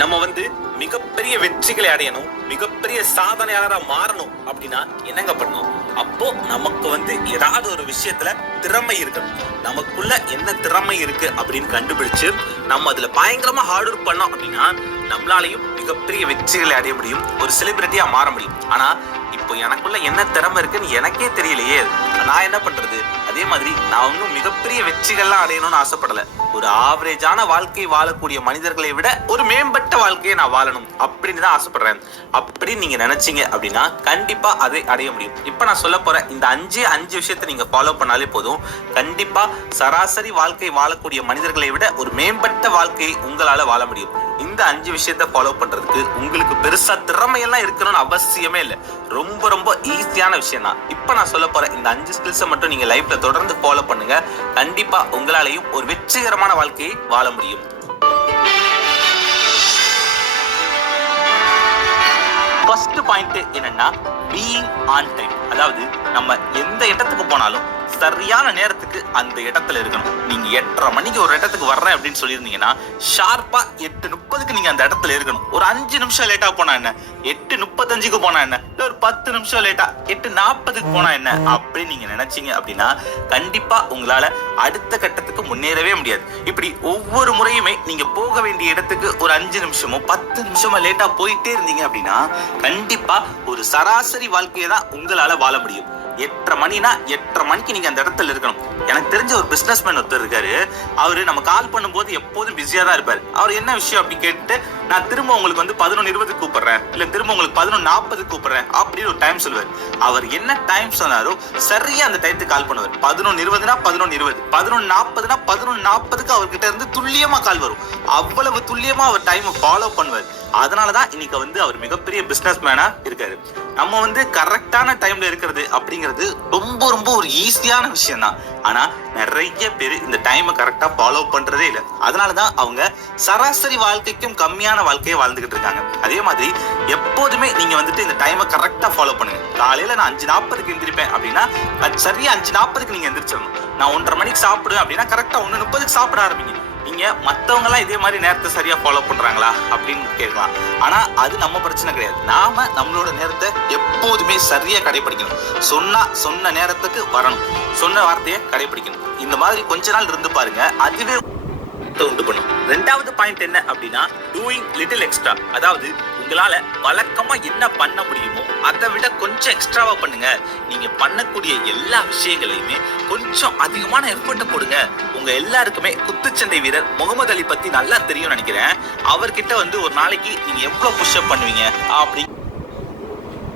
நம்ம மிகப்பெரிய வெற்றிகளை அடையணும், மிகப்பெரிய சாதனையாளரா மாறணும் அப்படின்னா என்னங்க பண்ணணும்? அப்போ நமக்கு ஏதாவது ஒரு விஷயத்துல திறமை இருக்கணும். நமக்குள்ள என்ன திறமை இருக்கு அப்படின்னு கண்டுபிடிச்சு நம்ம அதுல பயங்கரமா ஹார்ட் ஒர்க் பண்ணோம் அப்படின்னா நம்மளாலையும் மிகப்பெரிய வெற்றிகளை அடைய முடியும், ஒரு செலிபிரிட்டியா மாற முடியும். ஆனா இப்போ எனக்குள்ள என்ன திறமை இருக்குன்னு எனக்கே தெரியலையே, நான் என்ன பண்றது? அதே மாதிரி நான் ஒன்னும் மிகப்பெரிய வெற்றிகள்லாம் அடையணும்னு ஆசைப்படல. ஒரு ஆவரேஜான வாழ்க்கை வாழக்கூடிய மனிதர்களை விட ஒரு மேம்பட்ட வாழ்க்கையை நான் வாழணும் அப்படின்னு தான் ஆசைப்படுறேன். அப்படின்னு நீங்க நினைச்சீங்க அப்படின்னா கண்டிப்பா அதை அடைய முடியும். இப்ப நான் சொல்ல போற இந்த அஞ்சு விஷயத்தை நீங்க ஃபாலோ பண்ணாலே போதும், கண்டிப்பா சராசரி வாழ்க்கை வாழக்கூடிய மனிதர்களை விட ஒரு மேம்பட்ட வாழ்க்கையை உங்களால வாழ முடியும். இந்த 5 விஷயத்தை ஃபாலோ பண்றதுக்கு உங்களுக்கு பெருசா திறமையெல்லாம் இருக்கணும்னு அவசியமே இல்லை. ரொம்ப ரொம்ப ஈஸியான விஷயம் தான். இப்ப நான் சொல்ல போற இந்த 5 ஸ்கில்ஸை மட்டும் நீங்க லைஃப்ல தொடர்ந்து ஃபாலோ பண்ணுங்க, கண்டிப்பா உங்களாலையும் ஒரு வெற்றிகரமான வாழ்க்கையை வாழ முடியும். ஃபர்ஸ்ட் பாயிண்ட் என்னன்னா பீயிங் ஆன் டைம். அதாவது நம்ம எந்த இடத்துக்கு போனாலும் சரியான நேரத்துக்கு அந்த இடத்துல இருக்கணும். நீங்க 8:30 மணிக்கு ஒரு இடத்துக்கு வர்றேன் அப்படின்னு சொல்லியிருந்தீங்கன்னா ஷார்ப்பா 8:30க்கு நீங்க அந்த இடத்துல இருக்கணும். ஒரு 5 நிமிஷம் லேட்டா போனா என்ன, 8:35க்கு போனா என்ன, இல்ல ஒரு 10 நிமிஷம் லேட்டா 8:40க்கு போனா என்ன அப்படின்னு நீங்க நினைச்சீங்க அப்படின்னா கண்டிப்பா உங்களால அடுத்த கட்டத்துக்கு முன்னேறவே முடியாது. இப்படி ஒவ்வொரு முறையுமே நீங்க போக வேண்டிய இடத்துக்கு ஒரு 5 நிமிஷமோ 10 நிமிஷமோ லேட்டா போயிட்டே இருந்தீங்க அப்படின்னா கண்டிப்பா ஒரு சராசரி வாழ்க்கையை தான் உங்களால வாழ முடியும். 8:30 மணினா 8:30 மணிக்கு நீங்க அந்த இடத்துல இருக்கணும். எனக்கு தெரிஞ்ச ஒரு பிசினஸ் மேன் ஒருத்தர் இருக்காரு. அவரு நம்ம கால் பண்ணும்போது எப்போதும் பிஸியா தான் இருப்பாரு. அவர் என்ன விஷயம் அப்படி கேட்டு நான் திரும்ப உங்களுக்கு 11:20 கூப்பிடுறேன், இல்ல திரும்ப உங்களுக்கு 11:40 கூப்பிடுறேன் அப்படின்னு ஒரு டைம் சொல்லுவார். அவர் என்ன டைம் சொன்னாரோ சரியா அந்த டைத்துக்கு கால் பண்ணுவார். 11:20னா 11:20, 11:40னா 11:40க்கு அவர்கிட்ட இருந்து துல்லியமா கால் வரும். அவ்வளவு துல்லியமா அவர் டைம் ஃபாலோ பண்ணுவார். அதனாலதான் இன்னைக்கு அவர் மிகப்பெரிய பிசினஸ் மேனா இருக்காரு. நம்ம கரெக்டான டைம்ல இருக்கிறது அப்படிங்கிறது ரொம்ப ரொம்ப ஒரு ஈஸியான விஷயம் தான். ஆனா நிறைய பேர் இந்த டைமை கரெக்டா ஃபாலோ பண்றதே இல்லை. அதனாலதான் அவங்க சராசரி வாழ்க்கைக்கும் கம்மியான வாழ்க்கையை வாழ்ந்துகிட்டு இருக்காங்க. அதே மாதிரி எப்போதுமே நீங்க இந்த டைமை கரெக்டா ஃபாலோ பண்ணுங்க. காலையில நான் 5:40க்கு எந்திரிப்பேன் அப்படின்னா சரியா 5:40க்கு நீங்க எந்திரிச்சிடணும். நான் 1:30 மணிக்கு சாப்பிடுவேன் அப்படின்னா கரெக்டா 1:30க்கு சாப்பிட ஆரம்பிங்க. நீங்க மத்தவங்க எல்லாம் இதே மாதிரி நேரத்தை சரியா ஃபாலோ பண்றாங்களா அப்படின்னு கேட்கலாம். ஆனா அது நம்ம பிரச்சனை கிடையாது. நாம நம்மளோட நேரத்தை எப்போதுமே சரியா கடைபிடிக்கணும். சொன்ன நேரத்துக்கு வரணும், சொன்ன வார்த்தையை கடைபிடிக்கணும். இந்த மாதிரி கொஞ்ச நாள் இருந்து பாருங்க, அதுவே உண்டு பண்ணும். 2வது பாயிண்ட் என்ன அப்படின்னா டூயிங் லிட்டில் எக்ஸ்ட்ரா. அதாவது உங்களால வழக்கமா என்ன பண்ண முடியுமோ அதை விட கொஞ்சம் எக்ஸ்ட்ராவா பண்ணுங்க. நீங்க பண்ணக்கூடிய எல்லா விஷயங்களையுமே கொஞ்சம் அதிகமான எஃபர்ட் போடுங்க. உங்க எல்லாருக்குமே குத்துச்சண்டை வீரர் முகமது அலி பத்தி நல்லா தெரியும் நினைக்கிறேன். அவர்கிட்ட ஒரு நாளைக்கு நீங்க எவ்வளவு புஷ் அப் பண்ணுவீங்க அப்படின்னு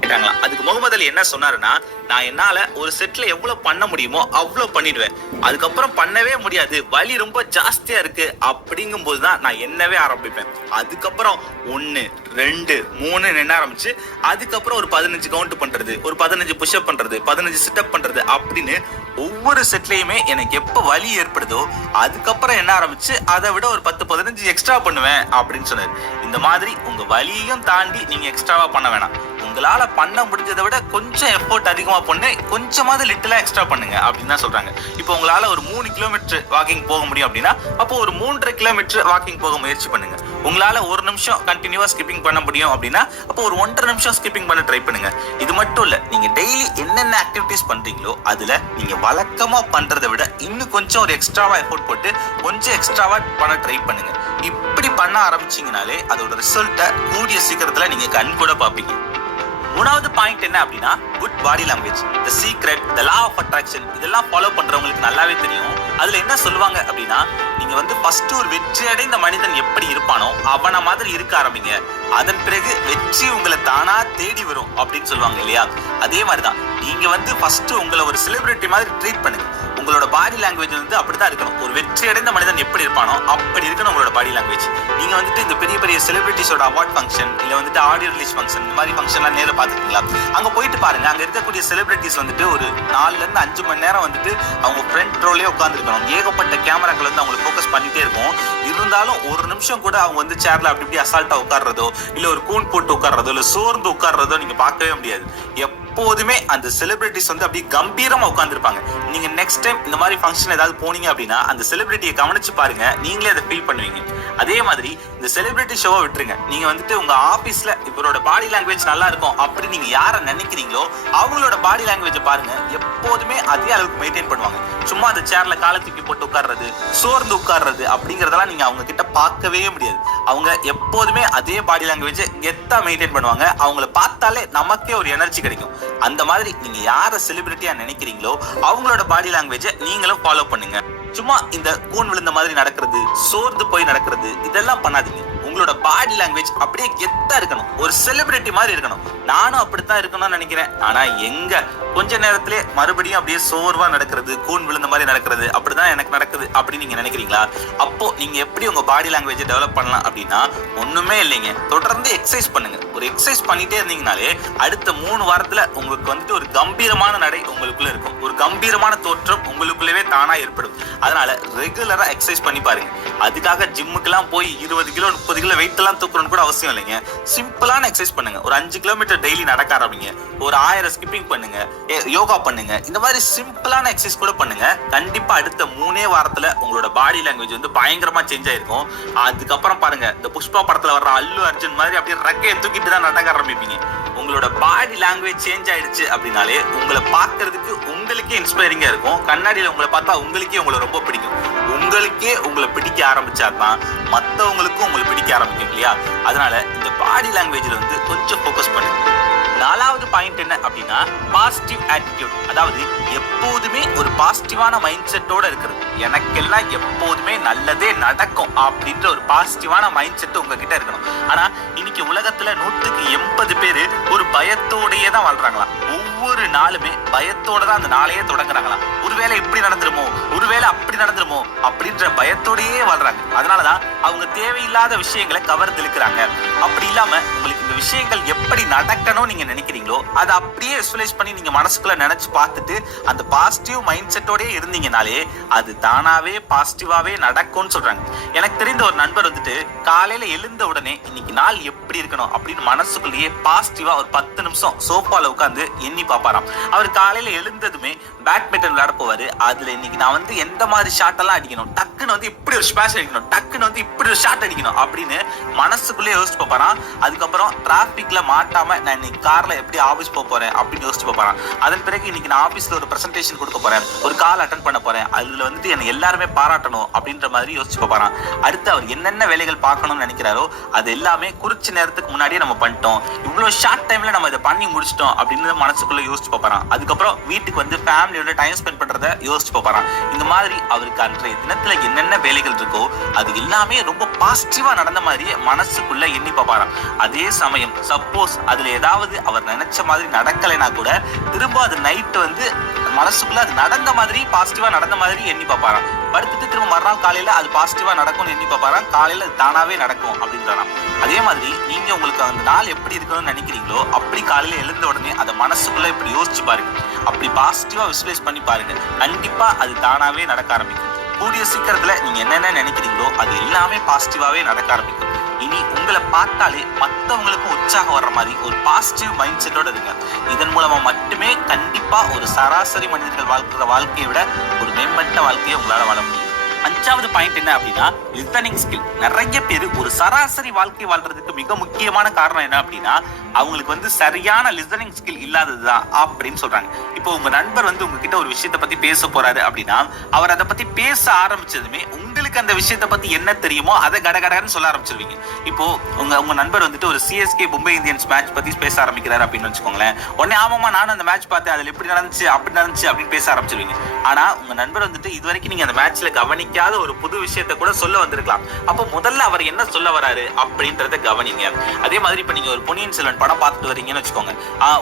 கேட்டாங்களா. அதுக்கு முகமது அலி என்ன சொன்னாருன்னா, நான் என்னால ஒரு செட்ல எவ்வளவு பண்ண முடியுமோ அவ்வளவு பண்ணிடுவேன். அதுக்கப்புறம் பண்ணவே முடியாது, வலி ரொம்ப ஜாஸ்தியா இருக்கு அப்படிங்கும் போதுதான் நான் என்னவே ஆரம்பிப்பேன். அதுக்கப்புறம் 1, 2, 3 என்ன ஆரம்பிச்சு அதுக்கப்புறம் ஒரு 15 கவுண்ட் பண்றது, ஒரு 15 புஷ்அப் பண்றது, 15 சிட்டப் பண்றது அப்படின்னு ஒவ்வொரு செட்லயுமே எனக்கு எப்ப வலி ஏற்படுதோ அதுக்கப்புறம் என்ன ஆரம்பிச்சு அதை விட ஒரு 10-15 எக்ஸ்ட்ரா பண்ணுவேன் அப்படின்னு சொன்னாரு. இந்த மாதிரி உங்க வலியையும் தாண்டி நீங்க எக்ஸ்ட்ராவா பண்ண வேணாம். உங்களால பண்ண முடிஞ்சதை விட கொஞ்சம் எஃபோர்ட் அதிகமா பண்ணு, கொஞ்சமாவது லிட்டிலா எக்ஸ்ட்ரா பண்ணுங்க அப்படின்னு தான் சொல்றாங்க. இப்போ உங்களால ஒரு 3 கிலோமீட்டர் வாக்கிங் போக முடியும் அப்படின்னா அப்போ ஒரு 3.5 கிலோமீட்டர் வாக்கிங் போக முயற்சி பண்ணுங்க. உங்களால 1 நிமிஷம் கண்டினியூவா ஸ்கிப்பிங் பண்ண முடியும் அப்படின்னா அப்போ ஒரு 1.5 நிமிஷம் ஸ்கிப்பிங் பண்ண ட்ரை பண்ணுங்க. இது மட்டும் இல்ல, நீங்க டெய்லி என்னென்ன ஆக்டிவிட்டிஸ் பண்றீங்களோ அதுல நீங்க வழக்கமா பண்றதை விட இன்னும் கொஞ்சம் ஒரு எக்ஸ்ட்ராவா எஃபோர்ட் போட்டு கொஞ்சம் எக்ஸ்ட்ராவா பண்ண ட்ரை பண்ணுங்க. இப்படி பண்ண ஆரம்பிச்சீங்கனாலே அதோட ரிசல்ட்டை கூடிய சீக்கிரத்துல நீங்க கண் கூட பாப்பீங்க. 3வது பாயிண்ட் என்ன அப்படின்னா good body language. The secret, the law of attraction இதெல்லாம் ஃபாலோ பண்றவங்களுக்கு நல்லாவே தெரியும். அதுல என்ன சொல்லுவாங்க அப்படின்னா, நீங்க ஃபர்ஸ்ட் ஒரு வெற்றி அடைந்த மனிதன் எப்படி இருப்பானோ அவன மாதிரி இருக்க ஆரம்பிங்க. அதன் பிறகு வெற்றி உங்களை தானா தேடி வரும் அப்படின்னு சொல்லுவாங்க இல்லையா? அதே மாதிரிதான் நீங்க ஃபர்ஸ்ட் உங்களை ஒரு செலிபிரிட்டி மாதிரி ட்ரீட் பண்ணுங்க. உங்களோட பாடி லாங்குவேஜ் அப்படிதான் இருக்கணும். ஒரு வெற்றி அடைந்த மனிதன் எப்படி இருப்பானோ அப்படி இருக்கணும் உங்களோட பாடி லாங்குவேஜ். நீங்க இந்த பெரிய பெரிய செலிபிரிட்டிஸோட அவார்ட் ஃபங்க்ஷன் இல்ல ஆடியோ ரிலீஸ் ஃபங்க்ஷன் இந்த மாதிரி ஃபங்க்ஷன்லாம் நேர பாத்துக்கீங்களா? அங்க போயிட்டு பாருங்க, அங்க இருக்கக்கூடிய செலிபிரிட்டிஸ் ஒரு 4ல இருந்து 5 மணி நேரம் அவங்க ஃப்ரண்ட் ரோலயே உட்கார்ந்துருக்கணும். ஏகப்பட்ட கேமராக்கள் அவங்களுக்கு ஃபோக்கஸ் பண்ணிட்டே இருக்கும். இருந்தாலும் ஒரு நிமிஷம் கூட அவங்க சேர்ல அப்படி இப்படி அசால்ட்டா உட்கார்றதோ இல்ல ஒரு கூன் போட்டு உட்கார்றதோ இல்ல சோர்ந்து உட்கார்றதோ நீங்க பார்க்கவே முடியாது. எப்போதுமே அந்த செலிபிரிட்டிஸ் வந்து அப்படியே கம்பீரமா உட்கார்ந்துருப்பாங்க. நீங்க நெக்ஸ்ட் டைம் இந்த மாதிரி ஃபங்க்ஷன் ஏதாவது போனீங்க அப்படின்னா அந்த செலிபிரிட்டியை கவனிச்சு பாருங்க, நீங்களே அதை ஃபீல் பண்ணுவீங்க. அதே மாதிரி இந்த செலிபிரிட்டி ஷோவை விட்டுருங்க, நீங்க வந்துட்டு உங்க ஆபீஸ்ல இவரோட பாடி லாங்குவேஜ் நல்லா இருக்கும் அப்படி நீங்க யாரை நினைக்கிறீங்களோ அவங்களோட பாடி லாங்குவேஜ் பாருங்க, எப்போதுமே அதே அளவுக்கு மெயின்டைன் பண்ணுவாங்க. சும்மா அந்த சேர்ல காலை தூக்கி போட்டு உட்கார்றது, சோர்ந்து உட்கார்றது அப்படிங்கறதெல்லாம் நீங்க அவங்க கிட்ட பார்க்கவே முடியாது. அவங்க எப்போதுமே அதே பாடி லாங்குவேஜ் கெத்தா மெயின்டைன் பண்ணுவாங்க. அவங்கள பார்த்தாலே நமக்கே ஒரு எனர்ஜி கிடைக்கும். அந்த மாதிரி நீங்க யாரை செலிபிரிட்டியா நினைக்கிறீங்களோ அவங்களோட பாடி லாங்குவேஜை நீங்களும் ஃபாலோ பண்ணுங்க. சும்மா இந்த கூன் விழுந்த மாதிரி நடக்கிறது, சோர்ந்து போய் நடக்கிறது இதெல்லாம் பண்ணாதீங்க. உங்களோட பாடி லாங்குவேஜ் அப்படியே கெத்தா இருக்கணும், ஒரு செலிபிரிட்டி மாதிரி இருக்கணும். நானும் அப்படித்தான் இருக்கணும்னு நினைக்கிறேன். ஆனா எங்க கொஞ்ச நேரத்திலே மறுபடியும் அப்படியே சோர்வா நடக்கிறது, கூன் விழுந்த மாதிரி நடக்கிறது, அப்படிதான் எனக்கு நடக்குது அப்படின்னு நீங்க நினைக்கிறீங்களா? அப்போ நீங்க எப்படி உங்க பாடி லாங்குவேஜ் டெவலப் பண்ணலாம் அப்படின்னா ஒண்ணுமே இல்லைங்க, தொடர்ந்து எக்ஸசைஸ் பண்ணுங்க. ஒரு எக்ஸசைஸ் பண்ணிட்டே இருந்தீங்கனாலே அடுத்த 3 வாரத்துல உங்களுக்கு வந்துட்டு ஒரு கம்பீரமான நடை உங்களுக்குள்ள இருக்கும், ஒரு கம்பீரமான தோற்றம் உங்களுக்குள்ளவே தானா ஏற்படும். அதனால ரெகுலரா எக்ஸசைஸ் பண்ணி பாருங்க. அதுக்காக ஜிம்முக்கெல்லாம் போய் 20 கிலோ 30 கிலோ வெயிட் எல்லாம் தூக்கணும்னு கூட அவசியம் இல்லைங்க. சிம்பிளான எக்ஸசைஸ் பண்ணுங்க. ஒரு 5 கிலோமீட்டர் டெய்லி நடக்க ஆரம்பிங்க, ஒரு 1000 ஸ்கிப்பிங் பண்ணுங்க, யோகா பண்ணுங்க. இந்த மாதிரி சிம்பிளான எக்ஸசைஸ் கூட பண்ணுங்க. கண்டிப்பா அடுத்த 3 வாரத்துல உங்களோட பாடி லாங்குவேஜ் வந்து பயங்கரமா சேஞ்ச் ஆயிருக்கும். அதுக்கப்புறம் பாருங்க, இந்த புஷ்பா படத்துல வர்ற அல்லு அர்ஜுன் மாதிரி அப்படியே ரெக்கையை தூக்கிட்டு தான் நடக்க ஆரம்பிப்பீங்க. உங்களோட பாடி லாங்குவேஜ் சேஞ்ச் ஆயிடுச்சு அப்படின்னாலே உங்களை பார்க்கறதுக்கு உங்களுக்கே இன்ஸ்பைரிங்கா இருக்கும். கண்ணாடியில உங்களை பார்த்தா உங்களுக்கே உங்களை ரொம்ப பிடிக்கும். உங்களுக்கே உங்களை பிடிக்க ஆரம்பிச்சாதான் மற்றவங்களுக்கும் உங்களை பிடிக்க ஆரம்பிக்கும் இல்லையா? அதனால இந்த பாடி லாங்குவேஜ்ல வந்து கொஞ்சம் ஃபோக்கஸ் பண்ணுங்க. 4வது பாயிண்ட் என்ன அப்படின்னா பாசிட்டிவ் ஆட்டிடியூட். அதாவது எப்போதுமே ஒரு பாசிட்டிவான மைண்ட் செட்டோட இருக்கிறது. எனக்கெல்லாம் எப்போதுமே நல்லதே நடக்கும் அப்படின்ற ஒரு பாசிட்டிவான மைண்ட் செட் உங்ககிட்ட இருக்கணும். ஆனா இன்னைக்கு உலகத்துல 100க்கு 80 பேரு ஒரு பயத்தோடயே தான் வாழ்றாங்களாம். ஒவ்வொரு நாளுமே பயத்தோட தான் அந்த நாளையே தொடங்குறாங்களாம். ஒருவேளை இப்படி நடந்துருமோ, ஒருவேளை அப்படி நடந்துருமோ அப்படின்ற பயத்தோடயே வாழ்றாங்க. அதனாலதான் அவங்க தேவையில்லாத விஷயங்களை கவர்ந்து இழுக்கிறாங்க. அப்படி இல்லாம உங்களுக்கு இந்த விஷயங்கள் எப்படி நடக்கணும் நீங்க நினைக்கிறீங்களோ அதை அப்படியே விசுவலைஸ் பண்ணி நீங்க மனசுக்குள்ள நினைச்சு பார்த்துட்டு அந்த பாசிட்டிவ் மைண்ட் செட்டோடயே இருந்தீங்கனாலே அது தானாவே பாசிட்டிவாவே நடக்கும்னு சொல்றாங்க. எனக்கு தெரிந்த ஒரு நண்பர் வந்துட்டு காலையில எழுந்த உடனே இன்னைக்கு நாள் எப்படி இருக்கணும் அப்படின்னு மனசுக்குள்ளேயே பாசிட்டிவா ஒரு 10 நிமிஷம் சோஃபால உட்கார்ந்து எண்ணி பாப்பாராம். அவர் காலையில எழுந்ததுமே பேட்மிண்டன் விளையாட போவாரு. அதுல இன்னைக்கு நான் வந்து எந்த மாதிரி ஷாட் எல்லாம் அடிக்கணும், டக்குன்னு வந்து இப்படி ஒரு ஸ்மாஷ் அடிக்கணும், டக்குன்னு வந்து இப்படி ஒரு ஷாட் அடிக்கணும் அப்படின்னு மனசுக்குள்ளே யோசிச்சு பார்ப்பாராம். அதுக்கப்புறம் டிராபிக்ல மாட்டாம நான் இன்னைக்கு கார்ல எப்படி ஆபீஸ் போறேன் அப்படின்னு யோசிச்சு பார்ப்பாராம். அதன் பிறகு இன்னைக்கு நான் ஆபீஸ்ல ஒரு பிரசன்டேஷன் கொடுக்க போறேன், ஒரு கால் அட்டன் பண்ண போறேன், அதுல வந்துட்டு என்னை எல்லாருமே பாராட்டணும் அப்படின்ற மாதிரி யோசிச்சு பார்ப்பாராம். அடுத்து அவர் என்னென்ன வேலைகள் பார்க்கணும்னு நினைக்கிறாரோ அது எல்லாமே குறிச்ச நேரத்துக்கு முன்னாடியே நம்ம பண்ணிட்டோம், இவ்வளவு ஷார்ட் டைம்ல நம்ம இதை பண்ணி முடிச்சிட்டோம் அப்படின்னு மனசுக்குள்ள யோசிச்சு பார்ப்பாராம். அதுக்கப்புறம் வீட்டுக்கு வந்து ஃபேமிலியோட டைம் ஸ்பெண்ட் பண்றத யோசிச்சு பார்ப்பாராம். இந்த மாதிரி அவருக்கு அன்றைய தினத்துல என்னென்ன வேலைகள் இருக்கோ அது எல்லாமே ரொம்ப பாசிட்டிவா நடந்த மாதிரியே மனசுக்குள்ள எண்ணி பார்ப்பாராம். அதே சமயம் சப்போஸ் அதுல ஏதாவது அவர் நினைச்ச மாதிரி நடக்கலைன்னா கூட திரும்ப அது நைட்டு வந்து மனசுக்குள்ள அது நடந்த மாதிரி பாசிட்டிவா நடந்த மாதிரி எண்ணி பார்ப்பாராம். படுத்துட்டு திரும்ப மறுநாள் காலையில அது பாசிட்டிவா நடக்கும்னு எண்ணி பார்ப்பாராம். காலையில அது தானாவே நடக்கும் அப்படின்றாராம். அதே மாதிரி நீங்க உங்களுக்கு அந்த நாள் எப்படி இருக்கணும்னு நினைக்கிறீங்களோ அப்படி காலையில எழுந்த உடனே அதை மனசுக்குள்ள இப்படி யோசிச்சு பாருங்க, அப்படி பாசிட்டிவா விசுவலைஸ் பண்ணி பாருங்க. கண்டிப்பா அது தானாவே நடக்க ஆரம்பிக்கும். கூடிய சீக்கிரத்துல நீங்க என்னென்ன நினைக்கிறீங்களோ அது எல்லாமே பாசிட்டிவாவே நடக்க ஆரம்பிக்கும். இனி உங்களை பார்த்தாலே மற்றவங்களுக்கும் உற்சாகம் வர்ற மாதிரி ஒரு பாசிட்டிவ் மைண்ட் செட்டோட இருங்க. இதன் மூலமா மட்டுமே கண்டிப்பா ஒரு சராசரி மனிதர்கள் வாழ்க்கிற வாழ்க்கையை விட ஒரு மேம்பட்ட வாழ்க்கையை உங்களால வாழ முடியும். 5வது பாயிண்ட் என்ன அப்படின்னா லிசனிங் ஸ்கில். நிறைய பேர் ஒரு சராசரி வாழ்க்கை வாழ்றதுக்கு மிக முக்கியமான காரணம் என்ன அப்படின்னா அவங்களுக்கு வந்து சரியான லிசனிங் ஸ்கில் இல்லாததுதான் அப்படின்னு சொல்றாங்க. இப்போ உங்க நண்பர் வந்து உங்ககிட்ட ஒரு விஷயத்த பத்தி பேச போறாரு அப்படின்னா அவர் அதை பத்தி பேச ஆரம்பிச்சதுமே உங்களுக்கு அந்த விஷயத்த பத்தி என்ன தெரியுமோ அதை கடகடன்னு சொல்ல ஆரம்பிச்சிருவீங்க. இப்போ உங்க நண்பர் வந்துட்டு ஒரு சிஎஸ்கே மும்பை இந்தியன்ஸ் மேட்ச் பத்தி பேச ஆரம்பிக்கிறாரு அப்படின்னு வச்சுக்கோங்களேன். உடனே ஆமாமா நானும் அந்த மேட்ச் பார்த்தேன், அதுல எப்படி நடந்துச்சு அப்படி நடந்துச்சு அப்படின்னு பேச ஆரம்பிச்சிருவீங்க. ஆனா உங்க நண்பர் வந்துட்டு இது வரைக்கும் நீங்க அந்த மேட்ச்ல கவனிக்காத ஒரு புது விஷயத்த கூட சொல்ல வந்திருக்கலாம். அப்போ முதல்ல அவர் என்ன சொல்ல வராரு அப்படின்றத கவனிங்க. அதே மாதிரி இப்ப நீங்க ஒரு பொன்னியின் செல்வன் படம் பார்த்துட்டு வரீங்கன்னு வச்சுக்கோங்க.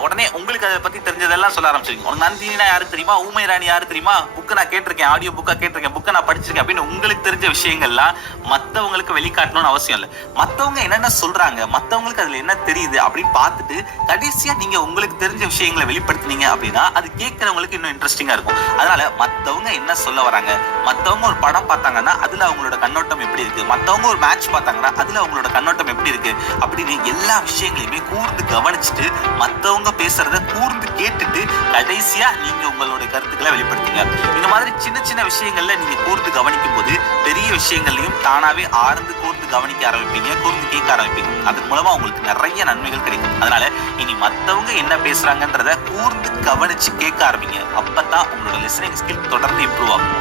உடனே உங்களுக்கு அதை பத்தி தெரிஞ்சதெல்லாம் சொல்ல ஆரம்பிச்சிருக்கீங்க. உனக்கு நந்தினா யாரு தெரியுமா, ஊமை ராணி யாரு தெரியுமா, புக்கு நான் கேட்டிருக்கேன், ஆடியோ புக்கா கேட்டிருக்கேன், புக்கை நான் படிச்சிருக்கேன் அப்படின்னு உங்களுக்கு தெரிஞ்ச விஷயங்கள்லாம் மத்தவங்களுக்கு வெளிக்காட்டணும்னு அவசியம் இல்லை. மத்தவங்க என்னென்ன சொல்றாங்க, மத்தவங்களுக்கு அதுல என்ன தெரியுது அப்படின்னு பார்த்துட்டு கடைசியா நீங்க உங்களுக்கு தெரிஞ்ச விஷயங்களை வெளிப்படுத்தினீங்க அப்படின்னா அது கேட்கறவங்களுக்கு இன்னும் இன்ட்ரெஸ்டிங்கா இருக்கும். அதனால மத்தவங்க என்ன சொல்ல வராங்க, மத்தவங்க ஒரு படம் பார்த்தாங்கன்னா அதுல அவங்களோட கண்ணோட்டம் எப்படி இருக்கு, மத்தவங்க ஒரு மேட்ச் பார்த்தாங்கன்னா அதுல அவங்களோட கண்ணோட்டம் எப்படி இருக்கு அப்படின்னு எல்லா விஷயங்களையுமே கூர்ந்து கவனிச்சுட்டு மத்தவங்க பேசுறத கூர்ந்து கேட்டுட்டு கடைசியா நீங்க உங்களோட கருத்துக்களை வெளிப்படுத்துங்க. இந்த மாதிரி சின்ன சின்ன விஷயங்கள்ல நீங்க கூர்ந்து கவனிக்கும் போது பெரிய விஷயங்களையும் தானாவே ஆழ்ந்து கூர்ந்து கவனிக்க ஆரம்பிப்பீங்க, கூர்ந்து கேட்க ஆரம்பிப்பீங்க. அதன் மூலமா உங்களுக்கு நிறைய நன்மைகள் கிடைக்கும். அதனால இனி மத்தவங்க என்ன பேசுறாங்கன்றத கூர்ந்து கவனிச்சு கேட்க ஆரம்பிங்க. அப்பதான் உங்களோட லிசனிங் ஸ்கில் தொடர்ந்து இம்ப்ரூவ் ஆகும்.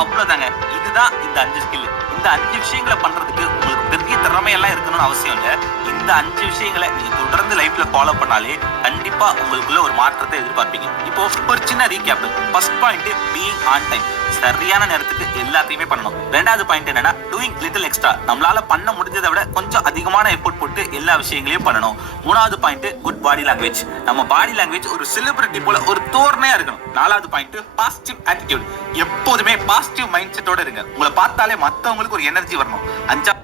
அவ்வளவுதாங்க. இதுதான் இந்த 5 ஸ்கில். இந்த 5 விஷயங்களை பண்றதுக்கு உங்களுக்கு பெரிய திறமையெல்லாம் இருக்கணும்னு அவசியம் இல்லை. இந்த 5 விஷயங்களை நீங்க தொடர்ந்து லைஃப்ல ஃபாலோ பண்ணாலே கண்டிப்பா உங்களுக்குள்ள ஒரு மாற்றத்தை எதிர்பார்ப்பீங்க. இப்போ ஒரு சின்ன recap. First point being on time, சரியான நேரத்துக்கு எல்லாத்தையுமே பண்ணணும். ரெண்டாவது பாயிண்ட் என்னன்னா டூயிங் லிட்டில் எக்ஸ்ட்ரா, நம்மளால பண்ண முடிஞ்சதை விட கொஞ்சம் அதிகமான எஃபோர்ட் போட்டு எல்லா விஷயங்களையும் பண்ணணும். மூணாவது பாயிண்ட் குட் பாடி லாங்குவேஜ், நம்ம பாடி லாங்குவேஜ் ஒரு செலிபிரிட்டி போல ஒரு தோரணையா இருக்கணும். நாலாவது பாயிண்ட் பாசிட்டிவ் ஆட்டிடியூட், எப்போதுமே பாசிட்டிவ் மைண்ட் செட்டோட இருங்க. உங்களை பார்த்தாலே மத்தவங்களுக்கு ஒரு எனர்ஜி வரணும். அஞ்சாவது